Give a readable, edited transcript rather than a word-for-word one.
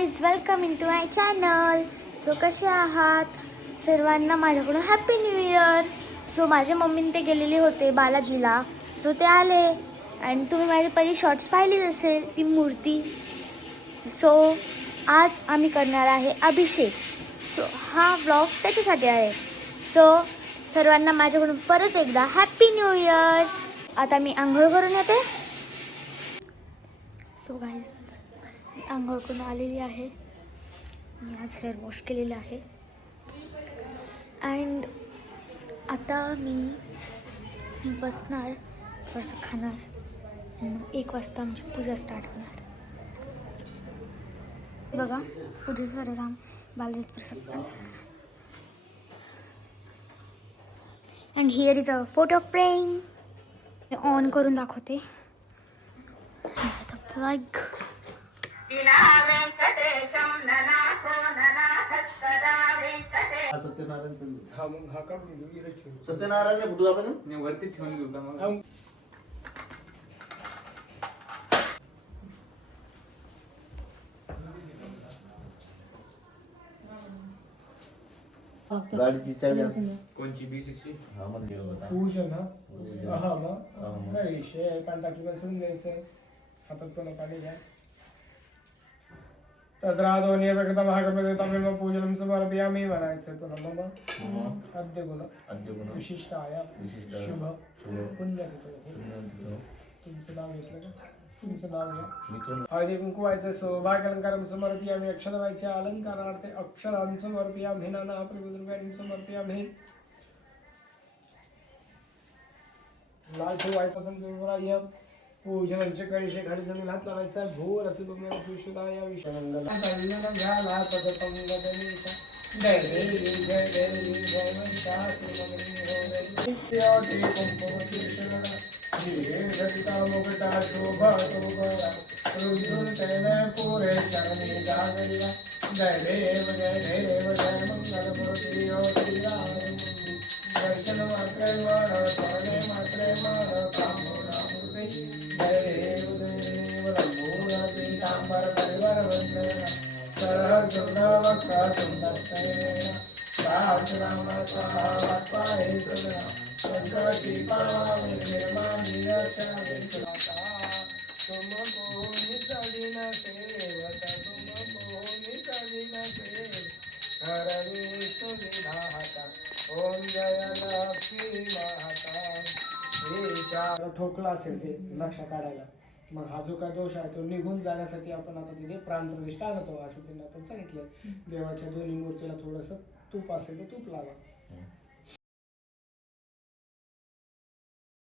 Guys, welcome in to my channel. So कसे आहात सर्वांना, माझ्याकडून हॅपी न्यू इयर. सो माझ्या मम्मीने ते गेलेले होते बालाजीला. सो ते आले आणि तुम्ही माझी पहिली शॉर्ट्स पाहिलीच असेल, ती मूर्ती. सो आज आम्ही करणार आहे अभिषेक. सो हा व्लॉग त्याच्यासाठी आहे. सो सर्वांना माझ्याकडून परत एकदा हॅपी न्यू इयर. आता मी आंघोळ करून येते. सो गाईज, मी आंघोळ करून आलेली आहे. मी आज हेअर वॉश केलेलं आहे. अँड आता मी बसणार, थोडंसं खाणार, मग 1 वाजता आमची पूजा स्टार्ट होणार. बघा, पूजेचं सारं काम बालाजीत प्रसाद. And here is a photo frame. On करून दाखवते. लाईक सत्यनारायण बुडू आपण वरती ठेवून घेऊ का मग? गाडीची चावी कोणची B60? हा मध्ये होता पूजन हा मग काय विषय आहे. पाणी टाकली पण सोडून द्यायचं. हातात पण पाणी घ्या. तद्रादोन्य प्रकृता महागणपती तमेव पूजनं समर्पयामि म्हणायचं. पुन्हा मग अद्य गुण विशिष्टाय शुभ पुण्यतिथो. तुमचं नाव घेतलं का? तुमचं नाव घ्या. हळदी कुंकू व्हायचं. सौभाग्यालंकारं समर्पयामि. अक्षर व्हायचे. अलंकारार्थे अक्षरां समर्पयामि. नाना प्रभुद्रव्यां समर्पयामि. लाल ठेवायचा संजोराय. पूजनांचे कळीचे खाली जमीन हात लावायचा. भोर असे तुम्हाला सुशिलाय विषमंगल घ्याला पदपंग गणेशा. जय देवी जय देवी जय महिषा सुमंगली होते कुंभवती शरणा. धीरे घटिता मुगटा शोभा शोभा. रुद्र तैल पुरे चरणी जागरिया. जय देव जय मंगल मूर्ति हो श्री राम. दर्शन मात्रे मन स्मरणे मात्रे मन कामना मूर्ति. जय देव लंबोदर पीतांबर परिवार वंदना. सरह सुंदर सुंदर शयना. सहस्रनाम पाहे सदा. संकटी पावे निर्माण निरशा विश्वासा. तुम कोनि चढ़िन सेवत. तुम कोनि चढ़िन सेवत. हर विष्णु विधाता. ओम जय लक्ष्मी माता. ठोकला असेल ते नक्षा काढायला, मग हा जो काय दोष आहे तो निघून जाण्यासाठी आपण आता तिथे प्राणप्रतिष्ठा आणतो असं त्यांना आपण सांगितलं. देवाच्या दोन्ही मूर्तीला थोडंसं तूप असेल तर तूप लावा.